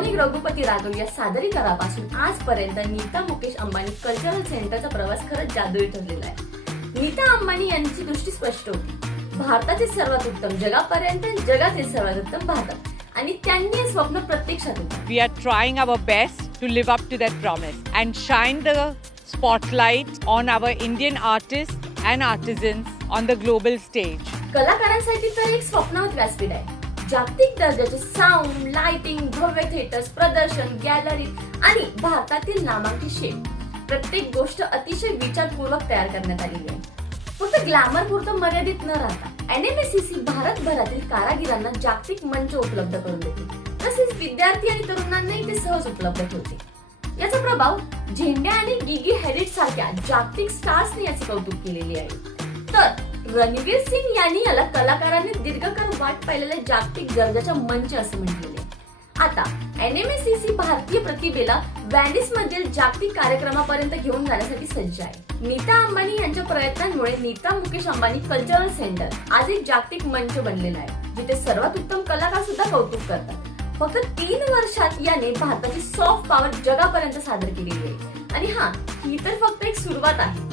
Iconic Raghupati Raghav या सादरीकरणापासून आजपर्यंत Nita Mukesh Ambani cultural सेंटरचा प्रवास खरंच जादुई ठरलेला आहे. नीता अंबानी यांची दृष्टी स्पष्ट होती, भारताचे सर्वात उत्तम जगापर्यंत, जगातील सर्वात उत्तम भारतात, आणि त्यांनी हे स्वप्न प्रत्यक्षात उतरवले. We are trying our best to live up to that promise and shine the spotlight on our Indian artists and artisans on the global stage. कलाकारांसाठी तर एक स्वप्नवत व्यासपीठ आहे. जागतिक दर्जाचे साऊंड, लाइटिंग, भव्य थिएटर्स, प्रदर्शन, गॅलरी आणि भारतातील नामांकित शेफ, प्रत्येक गोष्ट अतिशय विचारपूर्वक तयार करण्यात आलेली आहे. फक्त ग्लॅमर पुरतं मर्यादित न राहता एनएमसीसी भारतभरातील कारागिरांना जागतिक मंच उपलब्ध करून देते. तसेच विद्यार्थी आणि तरुणांनाही ते सहज उपलब्ध होते. याचा प्रभाव झेंड्या आणि गिगी हॅडिड सारख्या जागतिक स्टार्सने याचे कौतुक केलेले आहे. तर रणवीर सिंग यांनी याला कलाकारांनी दीर्घकाळ वाट पाहिलेल्या जागतिक दर्जाच्या मंच असं म्हटलेले. आता एनएमसीसी भारतीय प्रतिभेला व्हेनिस मधील जागतिक कार्यक्रमापर्यंत घेऊन जाण्यासाठी सज्ज आहे. नीता अंबानी यांच्या प्रयत्नांमुळे नीता मुकेश अंबानी कल्चरल सेंटर आज एक जागतिक मंच बनलेला आहे, जिथे सर्वात उत्तम कलाकार सुद्धा कौतुक करतात. फक्त 3 वर्षात याने भारताची सॉफ्ट पॉवर जगापर्यंत सादर केलेली आहे. आणि ही तर फक्त एक सुरुवात आहे.